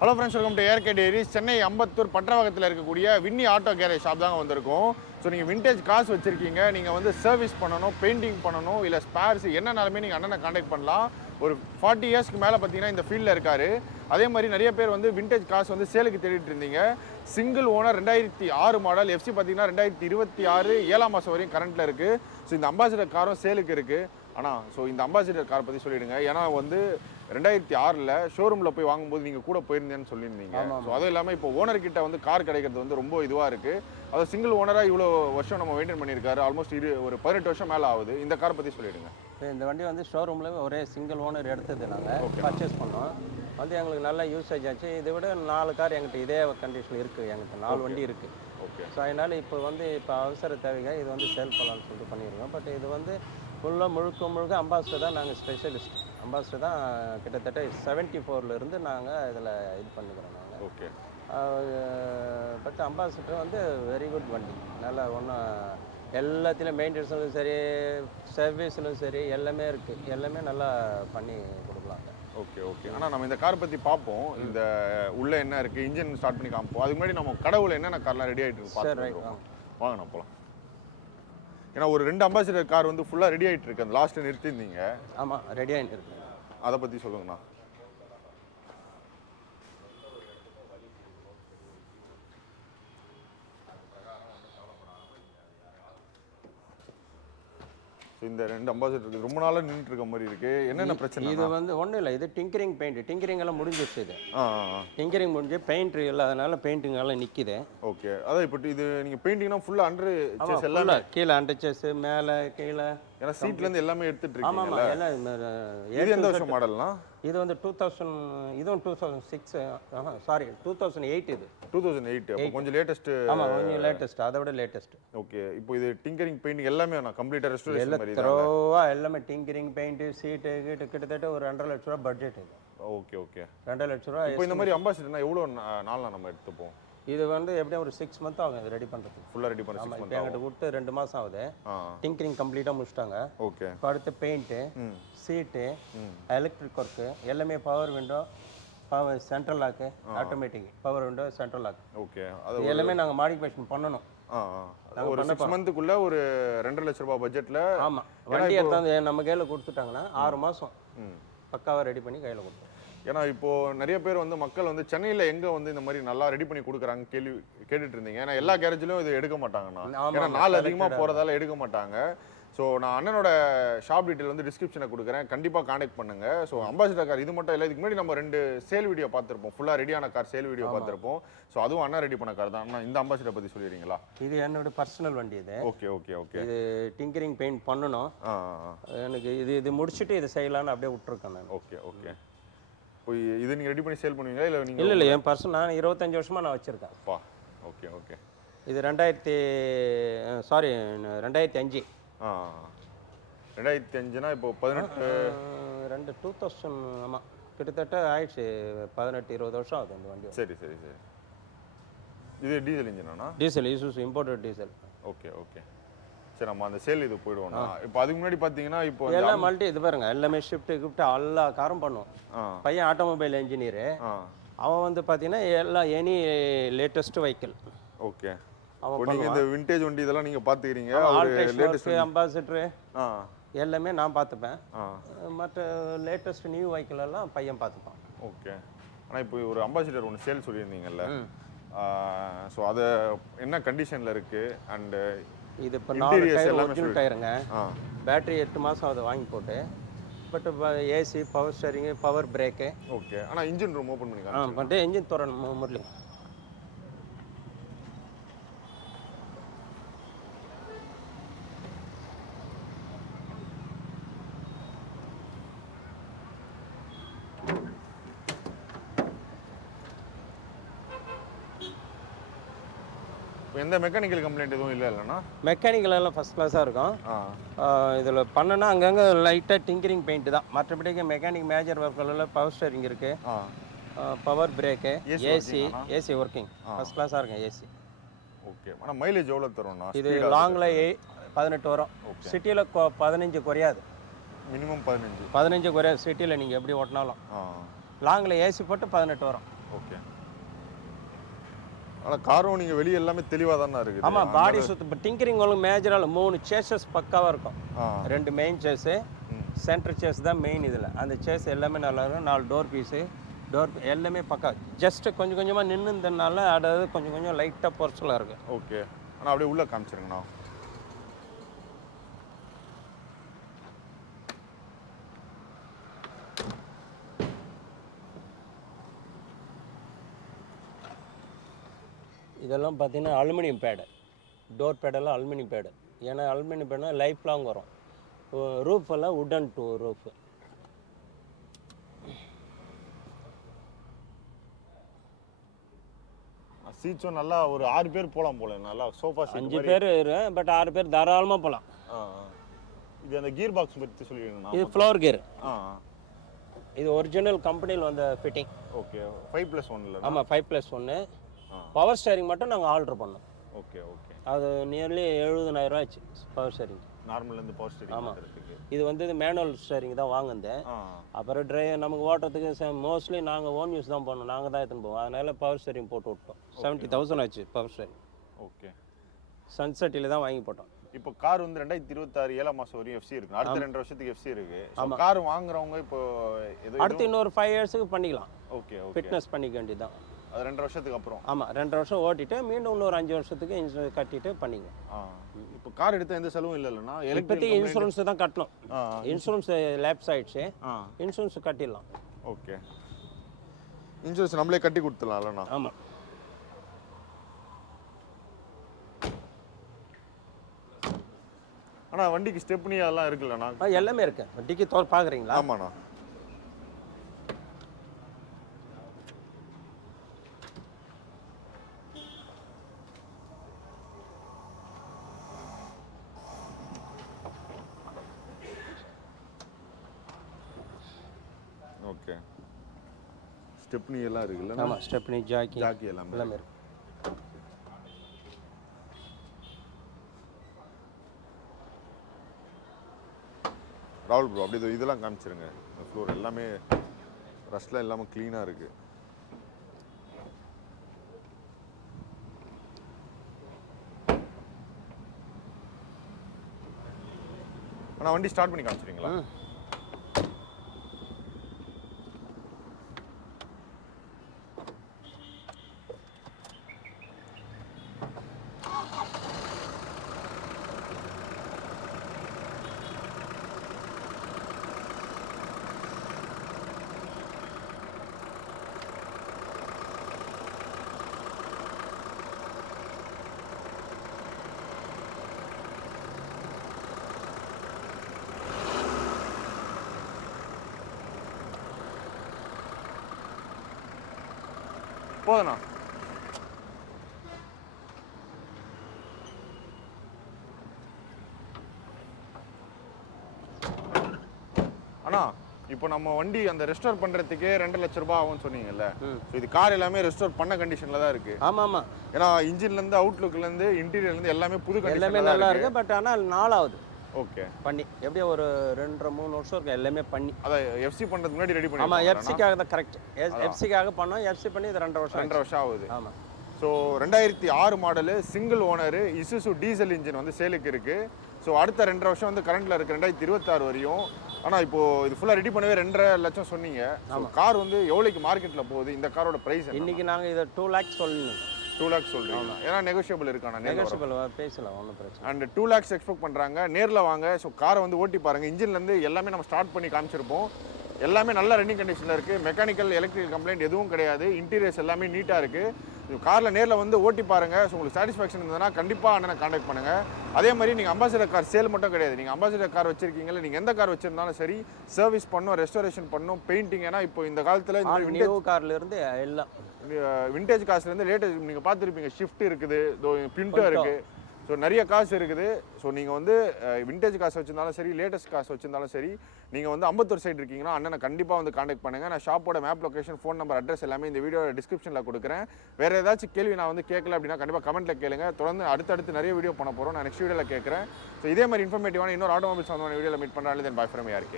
Hello friends, welcome to ARK Diaries. Chennai Ambattur பற்றவகத்தில் இருக்கக்கூடிய Winny auto garage shop தாங்க வந்திருக்கோம். ஸோ நீங்கள் விண்டேஜ் காசு வச்சுருக்கீங்க, நீங்கள் வந்து சர்வீஸ் பண்ணணும், பெயிண்டிங் பண்ணணும், இல்லை ஸ்பேர்ஸ் என்னன்னாலுமே நீங்கள் அண்ணனை காண்டாக்ட் பண்ணலாம். ஒரு 40 இயர்ஸ்க்கு மேலே பார்த்தீங்கன்னா இந்த ஃபீல்டில் இருக்கார். அதே மாதிரி நிறைய பேர் வந்து விண்டேஜ் காசு வந்து சேலுக்கு தேடிட்டு இருந்தீங்க. சிங்கிள் ஓனர் 2006 மாடல் FC பார்த்தீங்கன்னா 2026 7ஆம் மாதம் வரையும் கரண்ட்டில் இருக்குது. ஸோ இந்த அம்பாசிடர் காரும் சேலுக்கு இருக்குது. ஆனால் இந்த அம்பாசிடர் காரை பற்றி சொல்லிவிடுங்க. ஏன்னா வந்து 2006 ஷோரூமில் போய் வாங்கும்போது நீங்கள் கூட போயிருந்தேன்னு சொல்லியிருந்தீங்க. ஸோ அதுவும் இல்லாமல் இப்போ ஓனர்கிட்ட வந்து கார் கிடைக்கிறது வந்து ரொம்ப இதுவாக இருக்குது. அது சிங்கிள் ஓனராக இவ்வளோ வருஷம் நம்ம மெயின்டைன் பண்ணியிருக்காரு. ஆல்மோஸ்ட் ஒரு 18 வருஷம் மேலே ஆகுது. இந்த காரை பற்றி சொல்லிவிடுங்க. இந்த வண்டி வந்து ஷோரூமில் ஒரே சிங்கிள் ஓனர் எடுத்தது நாங்கள் பர்ச்சேஸ் பண்ணோம். வந்து எங்களுக்கு நல்ல யூசேஜ் ஆச்சு. இதை விட 4 கார் எங்கிட்ட இதே கண்டிஷன் இருக்குது. எங்கிட்ட 4 வண்டி இருக்குது. ஓகே. ஸோ அதனால் இப்போ அவசர தேவைக்காக இது வந்து சேல் பண்ணலான்னு சொல்லிட்டு பண்ணியிருக்கோம். பட் இது வந்து முழுக்க அம்பாசிடர் தான். நாங்கள் ஸ்பெஷலிஸ்ட் அம்பாசிடர் தான். கிட்டத்தட்ட 74 நாங்கள் இதில் இது பண்ணிக்கிறோம் நாங்கள். ஓகே. பட் அம்பாசிடர் வந்து வெரி குட் வண்டி. நல்லா ஒன்றும் எல்லாத்துலேயும் மெயின்டெனன்ஸும் சரி, சர்வீஸ்லும் சரி, எல்லாமே இருக்குது. எல்லாமே நல்லா பண்ணி கொடுக்கலாங்க. Okay okay. ஆனால் நம்ம இந்த கார் பற்றி பார்ப்போம். இந்த உள்ளே என்ன இருக்குது, இன்ஜின் ஸ்டார்ட் பண்ணி காமிப்போம். அதுக்கு முன்னாடி நம்ம கடவுள் என்னென்ன கார்லாம் ரெடி ஆகிட்டு இருக்கு பார்த்துருக்கோம். வாங்க நான் போகலாம். ஏன்னா ஒரு 2 அம்பாசிடர் கார் வந்து ஃபுல்லாக ரெடி ஆகிட்டு இருக்கு. அந்த லாஸ்ட்டு நிறுத்திருந்தீங்க. ஆமாம், ரெடி ஆகிட்டு இருக்கு. அதை பற்றி சொல்லுங்கண்ணா. இந்த 2 அம்பாசிடர் ரொம்ப நாளாக நின்றுட்டு இருக்க மாதிரி இருக்கு. என்னென்ன பிரச்சனை? இது வந்து ஒன்றும் இல்லை. இது டிங்கரிங் பெயிண்ட். டிங்கரிங் எல்லாம் முடிஞ்சிருச்சு. இது டிங்கரிங் முடிஞ்சு பெயிண்ட் இல்லாதனால பெயிண்டிங் எல்லாம் நிற்கிது. ஓகே. அதான் இப்போ இது நீங்கள் பெயிண்டிங்னா ஃபுல்லாக அண்டர் செஸ் எல்லாம் கீழே அண்டர் செஸ் மேலே கீழே. ஏன்னா சீட்லேருந்து எல்லாமே எடுத்துட்டு இருக்கீங்க. ஆமாம் எல்லாம். இது எந்த வருஷம் மாடல்னா? இது வந்து 2000. இதுவும் 2006. சாரி 2008. இது 2008. அப்போ கொஞ்சம் லேட்டஸ்ட். ஆமாம், கொஞ்சம் லேட்டஸ்ட். அதை விட லேட்டஸ்ட். ஓகே. இப்போ இது டிங்கரிங் பெயிண்டிங் எல்லாமே நான் கம்ப்ளீட்டாக ரெஸ்டோரேஷன் மாதிரி தான். தரோவா எல்லாமே டிங்கரிங் பெயிண்ட், சீட்டு கிட்டத்தட்ட ஒரு 2.5 லட்ச ரூபா பட்ஜெட் இது. Okay okay. 2.5 லட்ச ரூபா. இப்போ இந்த மாதிரி அம்பாசிடர்னா எவ்வளோ நாளில் நம்ம எடுத்துப்போம்? இது வந்து எப்படியும் ஒரு 6 மந்த் ஆகும் இது ரெடி பண்ணுறதுக்கு. ஃபுல்லாக ரெடி பண்ண 6 மந்த். என்கிட்ட விட்டு 2 மாதம் ஆகுது. டிங்கரிங் கம்ப்ளீட்டாக முடிச்சிட்டாங்க. ஓகே. இப்போ அடுத்து பெயிண்ட்டு, சீட்டு, எலக்ட்ரிக் ஒர்க்கு எல்லாமே, power window, power central lock, automatic power window, central lock. Okay. அது எல்லாமே நாங்கள் மாடிஃபிகேஷன் பண்ணணும். ஒரு 6 மந்த்துக்குள்ள ஒரு 2.5 லட்ச ரூபாய் பட்ஜெட்டில். ஆமாம், வண்டி எடுத்தாந்து நம்ம கையில் கொடுத்துட்டாங்கன்னா 6 மாதம் பக்காவாக ரெடி பண்ணி கையில் கொடுத்தோம். ஏன்னா இப்போது நிறைய பேர் வந்து மக்கள் வந்து சென்னையில் எங்கே வந்து இந்த மாதிரி நல்லா ரெடி பண்ணி கொடுக்குறாங்க கேட்டுட்டு இருந்தீங்க. ஏன்னா எல்லா கேரேஜ்லையும் இது எடுக்க மாட்டாங்கண்ணா. ஏன்னா நாள் அதிகமாக போகிறதால எடுக்க மாட்டாங்க. ஸோ நான் அண்ணனோட ஷாப் டீட்டெயில் வந்து டிஸ்கிரிப்ஷனில் கொடுக்குறேன். கண்டிப்பாக கான்டாக்ட் பண்ணுங்கள். ஸோ அம்பாசிடர் கார் இது மட்டும் இல்லை, இதுக்கு முன்னாடி நம்ம 2 சேல் வீடியோ பார்த்துருப்போம். ஃபுல்லாக ரெடியான கார் சேல் வீடியோ பார்த்துருப்போம். ஸோ அதுவும் அண்ணா ரெடி பண்ண கார் தான். அண்ணா இந்த அம்பாசிடர் பற்றி சொல்லிடுறீங்களா? இது என்னோட பர்சனல் வண்டி இது. Okay okay okay. இது டிங்கரிங் பெயிண்ட் பண்ணணும். எனக்கு இது முடிச்சுட்டு இதை செய்யலான்னு அப்படியே விட்டுருக்கேன் நான். Okay okay. இப்போ இது நீங்கள் ரெடி பண்ணி சேல் பண்ணுவீங்களா இல்லை நீங்கள்? இல்லை என் பர்சன் நான் 25 வருஷமாக நான் வச்சுருக்கேன். Okay okay. இது 2005. 2005னா இப்போ 2000. ஆமாம், கிட்டத்தட்ட ஆயிடுச்சு 18-20 வருஷம் ஆகுது இந்த வண்டி. சரி சரி சரி. இது டீசல் இன்ஜினா? Diesel, ISUZU imported diesel. Okay okay. சரி, நம்ம அந்த சேல் இது போயிடுவோம்னா. இப்போ அதுக்கு முன்னாடி பார்த்தீங்கன்னா இப்போ எல்லாம் மல்டி இது பாருங்க, எல்லாமே ஷிஃப்ட் எல்லா காரும் பண்ணுவோம். பையன் ஆட்டோமொபைல் இன்ஜினியரு. அவன் வந்து பார்த்தீங்கன்னா எல்லாம் எனி லேட்டஸ்ட் வெஹிக்கிள். ஓகே. நீங்கள் இந்த விண்டேஜ் வண்டி இதெல்லாம் நீங்கள் பார்த்துக்கிறீங்க. அம்பாசிடரு எல்லாமே நான் பார்த்துப்பேன். மற்ற லேட்டஸ்ட் நியூ வெஹிக்கிள் எல்லாம் பையன் பார்த்துப்பான். ஓகே. ஆனால் இப்போ ஒரு அம்பாசிடர் ஒன்று சேல் சொல்லியிருந்தீங்கல்ல, ஸோ அது என்ன கண்டிஷனில் இருக்குது? அண்டு இது இப்போ 4 டயர் ஒரிஜினல் டயருங்க. பேட்டரி 8 மாதம் அதை வாங்கி போட்டு. But AC, power steering, power brake. Okay. ஆனால் இன்ஜின் ரூம் ஓப்பன் பண்ணிக்கலாம். பண்ணிட்டு இன்ஜின் தரணும் முரளி. எந்த மெக்கானிக்கல் கம்ப்ளைண்ட் எதுவும் இல்லைன்னா? மெக்கானிக்கல் எல்லாம் ஃபஸ்ட் கிளாஸாக இருக்கும். இதில் பண்ணனா அங்கங்கே லைட்டாக டிங்கரிங் பெயிண்ட் தான். மற்றபடிக்கு மெக்கானிக் மேஜர் ஒர்க்கில் பவர் ஸ்டேரிங் இருக்குது, power brake, AC working first கிளாஸாக இருக்கும் ஏசி. ஓகே. ஆனால் மைலேஜ் எவ்வளோ தரும்ண்ணா? இது லாங்கில் 18 வரும். சிட்டியில் 15 குறையாது. மினிமம் 15 குறையாது சிட்டியில் நீங்கள் எப்படி ஓட்டினாலும். லாங்கில் ஏசி போட்டு 18 வரும். ஓகே. ஆனால் காரும் நீங்கள் வெளியே எல்லாமே தெளிவாக தானே இருக்குது. ஆமாம், பாடி சுத்து இப்போ டிங்கரிங் உங்களுக்கு மேஜராக 3 சேஸஸ் பக்காவாக இருக்கும். 2 மெயின் சேஸு, சென்டர் சேஸ் தான் மெயின். இதில் அந்த சேஸ் எல்லாமே நல்லா இருக்கும். 4 டோர் பீஸு, எல்லாமே பக்கா. ஜஸ்ட்டு கொஞ்சம் கொஞ்சமாக நின்றுந்தனால அதாவது கொஞ்சம் லைட்டாக பொருச்சலாக இருக்குது. ஓகே. ஆனால் அப்படியே உள்ளே காமிச்சிருங்கண்ணா. இதெல்லாம் பார்த்தீங்கன்னா அலுமினியம் பேடு, டோர் பேடெல்லாம் அலுமினியம் பேடு. ஏன்னா அலுமினியம் பேடுனா லைஃப் லாங் வரும். ரூஃப் எல்லாம் வுடன் டூ ரூஃபு. சீட்ஸும் நல்லா ஒரு 6 பேர் போகலாம் போல. நல்லா சோஃபா சீட் 5 பேர் இருக்கும், பட் 6 பேர் தாராளமாக போகலாம். இது அந்த கீர் பாக்ஸ் பற்றி சொல்லிடுங்கண்ணா. இது ஃப்ளோர் கியர். இது ஒரிஜினல் கம்பெனியில் வந்த ஃபிட்டிங். ஓகே. 5+1. ஆமாம், 5+1. பவர் ஸ்டேரிங் மட்டும் நாங்கள் ஆல்டர் பண்ணோம். Okay okay. அது நியர்லி 70,000 ஆச்சு பவர் ஸ்டேரிங். நார்மல்லேருந்து பவர் ஸ்டேரிங். ஆமாம், இது வந்து இது மேனுவல் ஸ்டேரிங் தான் வாங்குந்தேன். அப்புறம் நமக்கு ஓட்டுறதுக்கு மோஸ்ட்லி நாங்கள் ஓன் யூஸ் தான் பண்ணோம். நாங்கள் தான் எடுத்துன்னு போவோம். அதனால பவர் ஸ்டேரிங் போட்டு விட்டோம். 70,000 ஆச்சு பவர் ஸ்டேரிங். ஓகே. சன்செட்டில் தான் வாங்கி போட்டோம். இப்போ கார் வந்து 2026 7 மாதம் வரையும் எஃப்சி இருக்கு. அடுத்த 2 வருஷத்துக்கு எஃப்சி இருக்கு. கார் வாங்குறவங்க இப்போ அடுத்து இன்னொரு 5 இயர்ஸுக்கு பண்ணிக்கலாம். Okay okay. ஃபிட்னஸ் பண்ணிக்க வேண்டியதான். அது 2 வருஷத்துக்கு அப்புறம். ஆமாம், 2 வருஷம் ஓட்டிட்டு மீண்டும் இன்னொரு 5 வருஷத்துக்கு இன்சூரன்ஸ் கட்டிட்டு பண்ணிங்க. இப்போ கார் எடுத்த எந்த செலவும் இல்லைன்னா இப்போதைக்கு இன்சூரன்ஸ் தான் கட்டணும். இன்சூரன்ஸ் லேப்ஸ் ஆயிடுச்சு, இன்சூரன்ஸ் கட்டிடலாம். ஓகே. இன்சூரன்ஸ் நம்மளே கட்டி கொடுத்துடலாம்லண்ணா. ஆமாம். ஆனால் வண்டிக்கு ஸ்டெப்னி அதெல்லாம் இருக்குல்லண்ணா? எல்லாமே இருக்கு. வண்டிக்கு பார்க்குறீங்களா? ஆமாண்ணா. ஓகே. ஸ்டெப்னி எல்லாம் இருக்குல்ல? ஆமாம், ஸ்டெப்னி, ஜாக்கி எல்லாமே இருக்கு. ராகுல் ப்ரோ அப்படி இதெல்லாம் காமிச்சிருங்க. ஃப்ளோர் எல்லாமே ரஷ்ட்லாம் இல்லாமல் க்ளீனாக இருக்குது. ஆனால் வண்டி ஸ்டார்ட் பண்ணி காமிச்சிருங்களா? போதுண்ணா. அண்ணா இப்போ நம்ம வண்டி அந்த ரெஸ்டோர் பண்றதுக்கே 2 லட்சம் ரூபாய் ஆகும்னு சொன்னீங்கல்ல. இது கார் எல்லாமே ரெஸ்டோர் பண்ண கண்டிஷன்ல தான் இருக்கு. ஆமாம். ஏன்னா இன்ஜின்ல இருந்து அவுட்லுக்ல இருந்து இன்டீரியர்ல இருந்து எல்லாமே புது கண்டிஷன்ல எல்லாமே நல்லா இருக்கு. பட் ஆனால் 4 ஆகுது. ஓகே. பண்ணி எப்படியே ஒரு 2-3 வருஷம் இருக்கு எல்லாமே பண்ணி. அத எஃப்சி பண்றதுக்கு முன்னாடி ரெடி பண்ணி. ஆமா, எஃப்சிக்காக தான் கரெக்ட். எஃப்சிக்காக பண்ணோம். எஃப்சி பண்ணி இது 2 வருஷம் ஆகுது. ஆமா. So 2006 model single owner ISUZU diesel engine வந்து சேலுக்கு இருக்கு. ஸோ அடுத்த 2 வருஷம் வந்து கரண்ட்ல இருக்கு 2026 வரையும். ஆனால் இப்போ இது ஃபுல்லாக ரெடி பண்ணவே 2.5 லட்சம் சொன்னீங்க. கார் வந்து எவ்வளோக்கு மார்க்கெட்டில் போகுது? இந்த காரோட ப்ரைஸ் இன்னைக்கு நாங்கள் இதை 2 lakhs சொல்லணும். 2 lakhs சொல்றீங்க. ஏன்னா நெகோஷியபிள் இருக்கானா? நெகோஷியபிள் பேசலாம், ஒன்றும் பிரச்சனை. அண்ட் 2 lakhs எக்ஸ்பெக்ட் பண்ணுறாங்க. நேரில் வாங்க. ஸோ காரை வந்து ஓட்டி பாருங்கள். இன்ஜின்லேருந்து எல்லாமே நம்ம ஸ்டார்ட் பண்ணி காமிச்சிருப்போம். எல்லாமே நல்ல ரன்னிங் கண்டிஷனில் இருக்குது. மெக்கானிக்கல் எலக்ட்ரிக்கல் கம்ப்ளைண்ட் எதுவும் கிடையாது. இன்டீரியர்ஸ் எல்லாமே நீட்டாக இருக்குது. காரில் நேரில் வந்து ஓட்டி பாருங்கள். ஸோ உங்களுக்கு சாட்டிஸ்ஃபேக்ஷன் இருந்ததுன்னா கண்டிப்பாக அண்ணனை கான்டாக்ட் பண்ணுங்கள். அதே மாதிரி நீங்கள் அம்பாசிடர் கார் சேல் மட்டும் கிடையாது. நீங்கள் அம்பாசிடர் கார் வச்சிருக்கீங்களா, நீங்கள் எந்த கார் வச்சிருந்தாலும் சரி, சர்வீஸ் பண்ணணும், ரெஸ்டோரேஷன் பண்ணணும், பெயிண்டிங். ஏன்னா இப்போ இந்த காலத்தில் நியூ கார்லேருந்து எல்லாம் விண்டேஜ் கார்ஸ்லேருந்து லேட்டஸ்ட் நீங்கள் பார்த்துருப்பீங்க. ஷிஃப்ட் இருக்குது, பின்டோ இருக்குது. ஸோ நிறைய காசு இருக்குது. ஸோ நீங்கள் வந்து விண்டேஜ் காசு வச்சிருந்தாலும் சரி, லேட்டஸ்ட் காசு வச்சிருந்தாலும் சரி, நீங்கள் வந்து அம்பத்தூர் சைடு இருக்கீங்கன்னா அண்ணனை கண்டிப்பாக வந்து கான்டாக்ட் பண்ணுங்கள். நான் ஷாப்போட map location, phone number, address எல்லாமே இந்த வீடியோ டிஸ்கிரிப்ஷனில் கொடுக்குறேன். வேறு ஏதாச்சும் கேள்வி நான் வந்து கேட்கல அப்படின்னா கண்டிப்பாக கமெண்ட்டில் கேளுங்க. தொடர்ந்து அடுத்தடுத்து நிறைய வீடியோ பண்ண போகிறோம். நான் நெக்ஸ்ட் வீடியோவில் கேட்குறேன். ஸோ இதே மாதிரி இன்ஃபர்மேட்டிவான இன்னொரு ஆட்டோமொபைல் சம்பந்தமான வீடியோவில் மீட் பண்ணுறாங்க. தென் பாய் ஃப்ரம் ARK.